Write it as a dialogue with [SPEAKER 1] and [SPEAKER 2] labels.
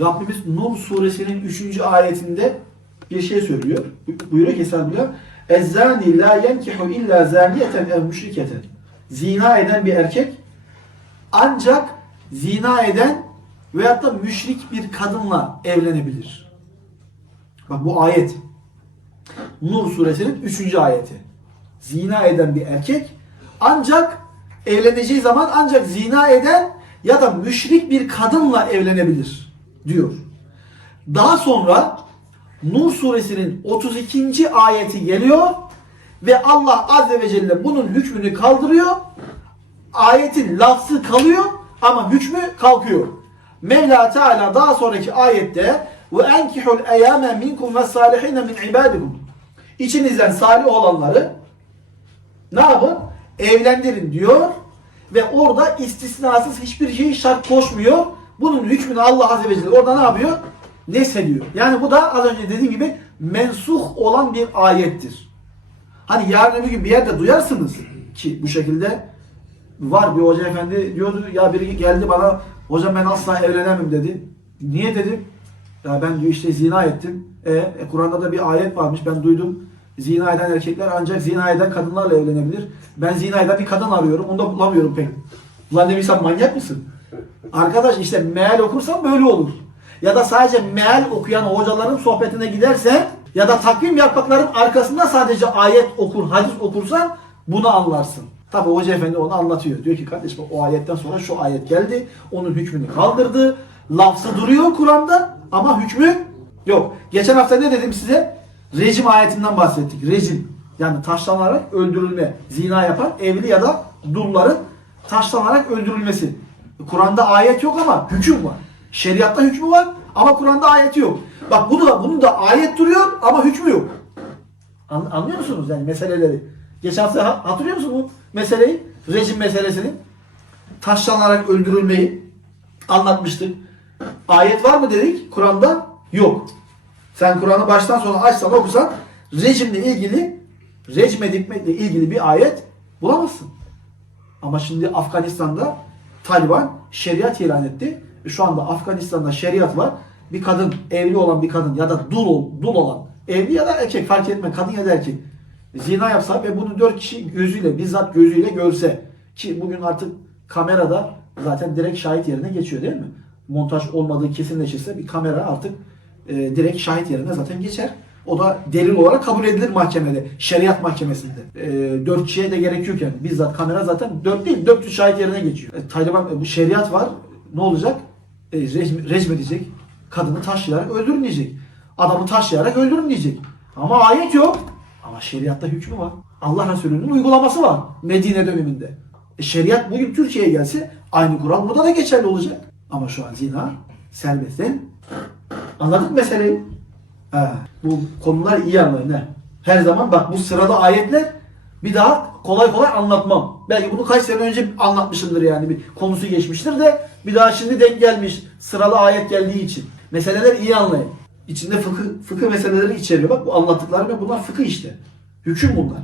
[SPEAKER 1] Rabbimiz Nur suresinin 3. ayetinde bir şey söylüyor. Bu- Buyuruyor ki Estağfirullah. Ezzani la yenkihu illa zaniyeten ev müşriketen. Zina eden bir erkek ancak zina eden veyahut da müşrik bir kadınla evlenebilir. Bak bu ayet. Nur suresinin 3. ayeti. Zina eden bir erkek ancak evleneceği zaman ancak zina eden ya da müşrik bir kadınla evlenebilir diyor. Daha sonra Nur suresinin 32. ayeti geliyor ve Allah azze ve celle bunun hükmünü kaldırıyor. Ayetin lafzı kalıyor ama hükmü kalkıyor. Mevla Teala daha sonraki ayette ve enkihul eyame minkum ve salihine min ibadikum. İçinizden salih olanları ne yapın? Evlendirin diyor ve orada istisnasız hiçbir şey şart koşmuyor. Bunun hükmünü Allah Azze ve Celle orada ne yapıyor? Nesediyor. Yani bu da az önce dediğim gibi mensuh olan bir ayettir. Hani yarın öbür gün bir yerde duyarsınız ki bu şekilde var bir hoca efendi diyordu ya biri geldi bana hocam ben asla evlenemem dedi. Niye dedim? Ya ben işte zina ettim. E, e, Kur'an'da da bir ayet varmış ben duydum. Zina eden erkekler ancak zina eden kadınlarla evlenebilir. Ben zina eden bir kadın arıyorum. Onu da bulamıyorum pek. Ulan demiş sen manyak mısın? Arkadaş işte meal okursan böyle olur. Ya da sadece meal okuyan hocaların sohbetine gidersen ya da takvim yaprakların arkasında sadece ayet okur, hadis okursan bunu anlarsın. Tabi hoca efendi onu anlatıyor. Diyor ki kardeşim o ayetten sonra şu ayet geldi. Onun hükmünü kaldırdı. Lafzı duruyor Kur'an'da ama hükmü yok. Geçen hafta ne dedim size? Rejim ayetinden bahsettik. Rejim. Yani taşlanarak öldürülme. Zina yapan evli ya da dulların taşlanarak öldürülmesi. Kur'an'da ayet yok ama hüküm var. Şeriatta hükmü var ama Kur'an'da ayet yok. Bak bunu da, bunun da ayet duruyor ama hükmü yok. An- anlıyor musunuz yani meseleleri? Geçen hafta ha- hatırlıyor musun bu meseleyi? Rejim meselesini. Taşlanarak öldürülmeyi anlatmıştık. Ayet var mı dedik? Kur'an'da yok. Sen Kur'an'ı baştan sona açsan okusan rejimle ilgili rejim edilmekle ilgili bir ayet bulamazsın. Ama şimdi Afganistan'da Taliban şeriat ilan etti. E, Şu anda Afganistan'da şeriat var. Bir kadın, evli olan bir kadın ya da dul, dul olan, evli ya da erkek fark etme, kadın ya da erkek zina yapsa ve bunu dört kişi gözüyle, bizzat gözüyle görse ki bugün artık kamerada zaten direkt şahit yerine geçiyor değil mi? Montaj olmadığı kesinleşirse bir kamera artık e, direkt şahit yerine zaten geçer. O da delil olarak kabul edilir mahkemede, şeriat mahkemesinde. E, dört kişiye de gerek yok yani. Bizzat kamera zaten dört değil, 400 şahit yerine geçiyor. E, Taliban, e, bu şeriat var. Ne olacak? E, rejim, rejim edecek. Kadını taşlayarak öldürün diyecek. Adamı taşlayarak öldürün diyecek. Ama ayet yok. Ama şeriatta hükmü var. Allah Resulü'nün uygulaması var Medine döneminde. E, şeriat bugün Türkiye'ye gelse aynı kural burada da geçerli olacak. Ama şu an zina serbest? Anladık meseleyi? Ha, bu konular iyi anlayın. He. Her zaman bak bu sırada ayetler bir daha kolay kolay anlatmam. Belki bunu kaç sene önce anlatmışımdır yani bir konusu geçmiştir de bir daha şimdi denk gelmiş sıralı ayet geldiği için. Meseleler iyi anlayın. İçinde fıkıh, fıkıh meseleleri içeriyor. Bak bu anlattıklarım bunlar fıkıh işte. Hüküm bunlar.